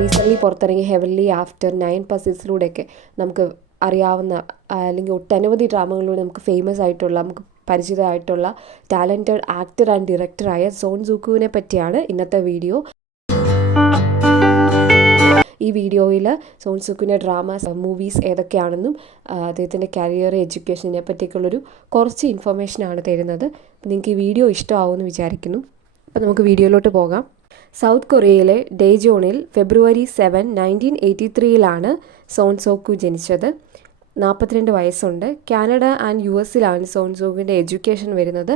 Recently പുറത്തിറങ്ങിയ heavenly after, 9 പസിൽസിലൂടെയൊക്കെ നമുക്ക് അറിയാവുന്ന അല്ലെങ്കിൽ ഒട്ടനവധി ഡ്രാമകളിലൂടെ നമുക്ക് ഫേമസ് ആയിട്ടുള്ള, നമുക്ക് പരിചിതമായിട്ടുള്ള ടാലൻറ്റഡ് ആക്ടർ ആൻഡ് ഡയറക്ടറായ സോൺ സൂക്കുവിനെ പറ്റിയാണ് ഇന്നത്തെ വീഡിയോ. ഈ വീഡിയോയിൽ സോൺ സൂക്കിൻ്റെ ഡ്രാമാസ്, മൂവീസ് ഏതൊക്കെയാണെന്നും അദ്ദേഹത്തിൻ്റെ കരിയർ, എഡ്യൂക്കേഷനെ പറ്റിയൊക്കെയുള്ളൊരു കുറച്ച് ഇൻഫർമേഷനാണ് തരുന്നത്. നിങ്ങൾക്ക് ഈ വീഡിയോ ഇഷ്ടമാവുമെന്ന് വിചാരിക്കുന്നു. അപ്പോൾ നമുക്ക് വീഡിയോയിലോട്ട് പോകാം. സൗത്ത് കൊറിയയിലെ ഡേജോണിൽ ഫെബ്രുവരി 7, 1983 സോൺ സോക്കു ജനിച്ചത്. 42 വയസ്സുണ്ട്. കാനഡ ആൻഡ് US സോൺ സോക്കിൻ്റെ എഡ്യൂക്കേഷൻ വരുന്നത്.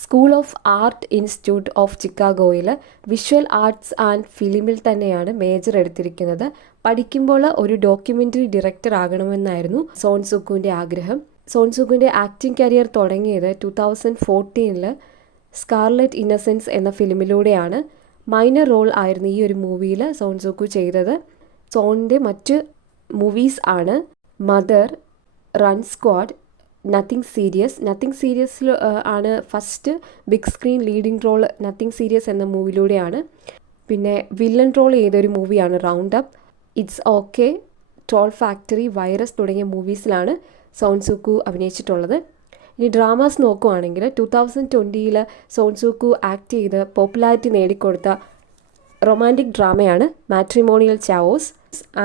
School of art institute of ചിക്കാഗോയിൽ വിഷ്വൽ ആർട്സ് ആൻഡ് ഫിലിമിൽ തന്നെയാണ് മേജർ എടുത്തിരിക്കുന്നത്. പഠിക്കുമ്പോൾ ഒരു ഡോക്യുമെൻ്ററി ഡയറക്ടർ ആകണമെന്നായിരുന്നു സോൺ സൂക്കിൻ്റെ ആഗ്രഹം. സോൺ സൂക്കിൻ്റെ ആക്ടിംഗ് കരിയർ തുടങ്ങിയത് 2014 സ്കാർലെറ്റ് ഇന്നസെൻസ് എന്ന ഫിലിമിലൂടെയാണ്. മൈനർ റോൾ ആയിരുന്നു ഈ ഒരു മൂവിയിൽ സോൺ സൂക്കു ചെയ്തത്. സോണിൻ്റെ മറ്റ് മൂവീസ് ആണ് mother, run squad, nothing serious. Nothing സീരിയസിൽ ആണ് first big screen leading role. Nothing serious എന്ന മൂവിയിലൂടെയാണ്. പിന്നെ വില്ലൻ റോൾ ചെയ്തൊരു മൂവിയാണ് round up, it's okay, troll factory, virus തുടങ്ങിയ മൂവീസിലാണ് സോൺ സൂക്കു അഭിനയിച്ചിട്ടുള്ളത്. ഇനി ഡ്രാമാസ് നോക്കുവാണെങ്കിൽ 2020 സോൺ സൂക്കു ആക്ട് ചെയ്ത് പോപ്പുലാരിറ്റി നേടിക്കൊടുത്ത റൊമാൻറ്റിക് ഡ്രാമയാണ് matrimonial chaos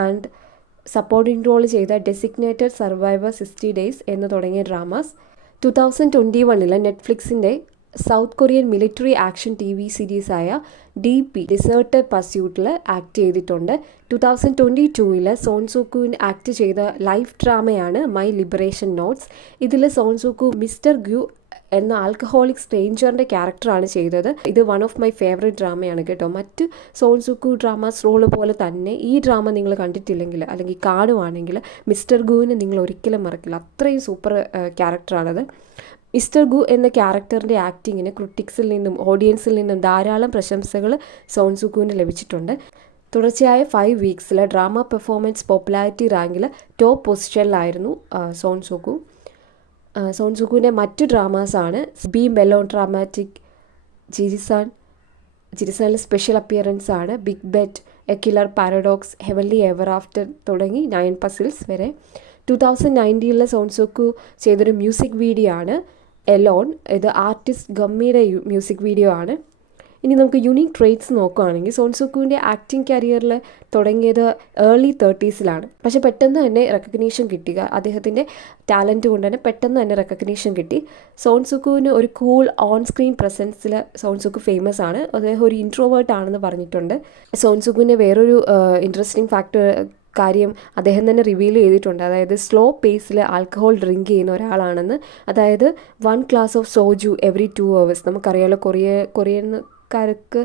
and supporting role ചെയ്ത ഡെസിഗ്നേറ്റഡ് സർവൈവർ 60 ഡേയ്സ് എന്ന് തുടങ്ങിയ ഡ്രാമാസ്. 2021 നെറ്റ്ഫ്ലിക്സിൻ്റെ South Korean military action TV സീരീസായ DP ഡിസേർട്ടഡ് പസ്യൂട്ടിൽ act ചെയ്തിട്ടുണ്ട്. 2022 സോൺ സൂക്കുവിൻ ആക്ട് ചെയ്ത ലൈഫ് ഡ്രാമയാണ് മൈ ലിബറേഷൻ നോട്ട്സ്. ഇതിൽ സോൺ സൂക്കു മിസ്റ്റർ ഗ്യു എന്ന ആൽക്കഹോളിക് സ്ട്രേഞ്ചറിൻ്റെ ക്യാരക്ടറാണ് ചെയ്തത്. ഇത് വൺ ഓഫ് മൈ ഫേവറേറ്റ് ഡ്രാമയാണ് കേട്ടോ. മറ്റ് സോൺ സൂക്കു ഡ്രാമാസ് റോള് പോലെ തന്നെ ഈ ഡ്രാമ നിങ്ങൾ കണ്ടിട്ടില്ലെങ്കിൽ അല്ലെങ്കിൽ കാണുവാണെങ്കിൽ മിസ്റ്റർ ഗുവിനെ നിങ്ങൾ ഒരിക്കലും മറക്കില്ല. അത്രയും സൂപ്പർ ക്യാരക്ടറാണത്. മിസ്റ്റർ ഗു എന്ന ക്യാരക്ടറിൻ്റെ ആക്ടിങ്ങിന് ക്രിട്ടിക്സിൽ നിന്നും ഓഡിയൻസിൽ നിന്നും ധാരാളം പ്രശംസകൾ സോൺ സൂക്കുവിന് ലഭിച്ചിട്ടുണ്ട്. തുടർച്ചയായ 5 വീക്സിൽ ഡ്രാമ പെർഫോമൻസ് പോപ്പുലാരിറ്റി റാങ്കിൽ ടോപ്പ് പൊസിഷനിലായിരുന്നു സോൺ സൂക്കു. സോൺ സൂക്കുവിൻ്റെ മറ്റു ഡ്രാമാസാണ് ബി മെലോ ഡ്രാമാറ്റിക്, ജിരിസാനിൽ സ്പെഷ്യൽ അപ്പിയറൻസ് ആണ്, big bet, a killer paradox, heavenly ever after തുടങ്ങി 9 പസിൽസ് വരെ. 2019 സോൺ സൂക്കു ചെയ്തൊരു മ്യൂസിക് വീഡിയോ ആണ് എലോൺ. ഇത് ആർട്ടിസ്റ്റ് ഗമ്മിയുടെ മ്യൂസിക് വീഡിയോ ആണ്. ഇനി നമുക്ക് യുണീക്ക് ട്രേറ്റ്സ് നോക്കുകയാണെങ്കിൽ സോൺ സൂക്കുവിൻ്റെ ആക്ടിങ് കരിയറിൽ തുടങ്ങിയത് ഏർലി 30s പക്ഷെ പെട്ടെന്ന് തന്നെ റെക്കഗ്നീഷൻ കിട്ടി. അദ്ദേഹത്തിൻ്റെ ടാലൻറ്റ് കൊണ്ട് തന്നെ പെട്ടെന്ന് തന്നെ റെക്കഗ്നീഷൻ കിട്ടി. സോൺ സൂക്കുവിന് ഒരു കൂൾ ഓൺ സ്ക്രീൻ പ്രസൻസിൽ സോൺ സൂക്കു ഫേമസ് ആണ്. അദ്ദേഹം ഒരു ഇൻട്രോവേർട്ട് ആണെന്ന് പറഞ്ഞിട്ടുണ്ട്. സോൺ സൂക്കുവിൻ്റെ വേറൊരു ഇൻട്രസ്റ്റിംഗ് കാര്യം അദ്ദേഹം തന്നെ റിവീൽ ചെയ്തിട്ടുണ്ട്. അതായത് സ്ലോ പേസിൽ ആൽക്കഹോൾ ഡ്രിങ്ക് ചെയ്യുന്ന ഒരാളാണെന്ന്. അതായത് 1 glass of Soju every 2 hours. നമുക്കറിയാലോ കൊറിയൻകാർക്ക്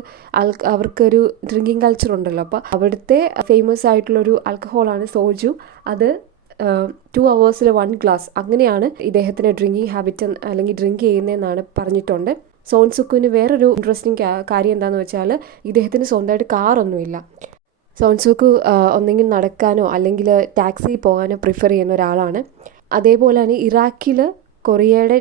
അവർക്കൊരു ഡ്രിങ്കിങ് കൾച്ചർ ഉണ്ടല്ലോ. അപ്പോൾ അവിടുത്തെ ഫേമസ് ആയിട്ടുള്ളൊരു ആൽക്കഹോളാണ് സോജു. അത് 2 hours 1 ഗ്ലാസ്, അങ്ങനെയാണ് ഇദ്ദേഹത്തിൻ്റെ ഡ്രിങ്കിങ് ഹാബിറ്റ് അല്ലെങ്കിൽ ഡ്രിങ്ക് ചെയ്യുന്നതെന്നാണ് പറഞ്ഞിട്ടുണ്ട്. സോൺ സൂക്കുവിന് വേറൊരു ഇൻട്രസ്റ്റിംഗ് കാര്യം എന്താണെന്ന് വെച്ചാൽ ഇദ്ദേഹത്തിന് സ്വന്തമായിട്ട് കാറൊന്നുമില്ല. സോൺ സൂക്കു ഒന്നെങ്കിൽ നടക്കാനോ അല്ലെങ്കിൽ ടാക്സി പോകാനോ പ്രിഫർ ചെയ്യുന്ന ഒരാളാണ്. അതേപോലെ തന്നെ ഇറാഖിൽ കൊറിയയുടെ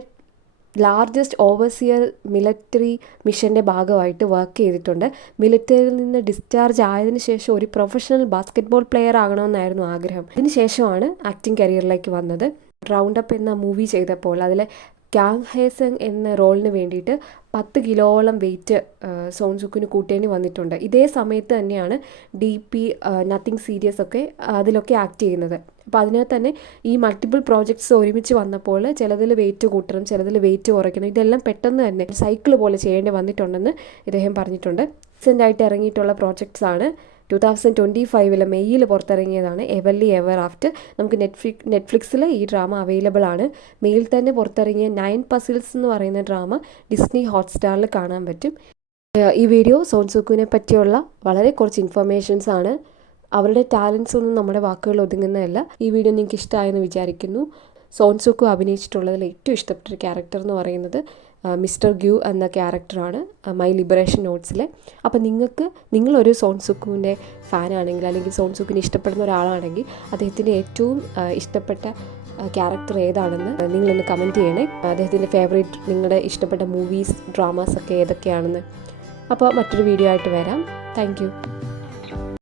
ലാർജസ്റ്റ് ഓവർസിയർ മിലിറ്ററി മിഷൻ്റെ ഭാഗമായിട്ട് വർക്ക് ചെയ്തിട്ടുണ്ട്. മിലിറ്ററിയിൽ നിന്ന് ഡിസ്ചാർജ് ആയതിനു ശേഷം ഒരു പ്രൊഫഷണൽ ബാസ്കറ്റ്ബോൾ പ്ലെയർ ആകണമെന്നായിരുന്നു ആഗ്രഹം. അതിന് ശേഷമാണ് ആക്ടിങ് കരിയറിലേക്ക് വന്നത്. റൗണ്ട് അപ്പ് എന്ന മൂവി ചെയ്തപ്പോൾ അതിലെ ക്യാങ് ഹേസങ് എന്ന റോളിന് വേണ്ടിയിട്ട് 10 കിലോളം വെയിറ്റ് സോൺ സൂക്കിന് കൂട്ടേണ്ടി വന്നിട്ടുണ്ട്. ഇതേ സമയത്ത് തന്നെയാണ് DP, നത്തിങ് സീരിയസ് ഒക്കെ അതിലൊക്കെ ആക്ട് ചെയ്യുന്നത്. അപ്പോൾ അതിനകത്ത് തന്നെ ഈ മൾട്ടിപ്പിൾ പ്രോജക്ട്സ് ഒരുമിച്ച് വന്നപ്പോൾ ചിലതിൽ വെയിറ്റ് കൂട്ടണം, ചിലതിൽ വെയിറ്റ് കുറയ്ക്കണം, ഇതെല്ലാം പെട്ടെന്ന് തന്നെ സൈക്കിൾ പോലെ ചെയ്യേണ്ടി വന്നിട്ടുണ്ടെന്ന് ഇദ്ദേഹം പറഞ്ഞിട്ടുണ്ട്. റീസെൻ്റായിട്ട് ഇറങ്ങിയിട്ടുള്ള പ്രോജക്ട്സ് ആണ് 2025 മെയ്യിൽ പുറത്തിറങ്ങിയതാണ് ഹെവൻലി എവർ ആഫ്റ്റർ. നമുക്ക് നെറ്റ്ഫ്ലിക്സിൽ ഈ ഡ്രാമ അവൈലബിൾ ആണ്. മെയിൽ തന്നെ പുറത്തിറങ്ങിയ 9 പസിൽസ് എന്ന് പറയുന്ന ഡ്രാമ ഡിസ്നി ഹോട്ട്സ്റ്റാറിൽ കാണാൻ പറ്റും. ഈ വീഡിയോ സോൺ സൂക്കുവിനെ പറ്റിയുള്ള വളരെ കുറച്ച് ഇൻഫർമേഷൻസ് ആണ്. അവരുടെ ടാലൻസ് ഒന്നും നമ്മുടെ വാക്കുകളിൽ ഒതുങ്ങുന്നതല്ല. ഈ വീഡിയോ നിങ്ങൾക്ക് ഇഷ്ടമായെന്ന് വിചാരിക്കുന്നു. സോൺ സൂക്കു അഭിനയിച്ചിട്ടുള്ളതിൽ ഏറ്റവും ഇഷ്ടപ്പെട്ട ക്യാരക്ടർ എന്ന് പറയുന്നത് മിസ്റ്റർ ഗ്യൂ എന്ന ക്യാരക്ടറാണ് മൈ ലിബറേഷൻ നോട്ട്സിലെ. അപ്പോൾ നിങ്ങളൊരു സോൺ സൂക്കുവിൻ്റെ ഫാനാണെങ്കിൽ അല്ലെങ്കിൽ സോൺ സൂക്കിനെ ഇഷ്ടപ്പെടുന്ന ഒരാളാണെങ്കിൽ അദ്ദേഹത്തിൻ്റെ ഏറ്റവും ഇഷ്ടപ്പെട്ട ക്യാരക്ടർ ഏതാണെന്ന് നിങ്ങളൊന്ന് കമൻറ്റ് ചെയ്യണേ. അദ്ദേഹത്തിൻ്റെ ഫേവറേറ്റ്, നിങ്ങളുടെ ഇഷ്ടപ്പെട്ട മൂവീസ്, ഡ്രാമാസ് ഒക്കെ ഏതൊക്കെയാണെന്ന്. അപ്പോൾ മറ്റൊരു വീഡിയോ ആയിട്ട് വരാം. Thank you.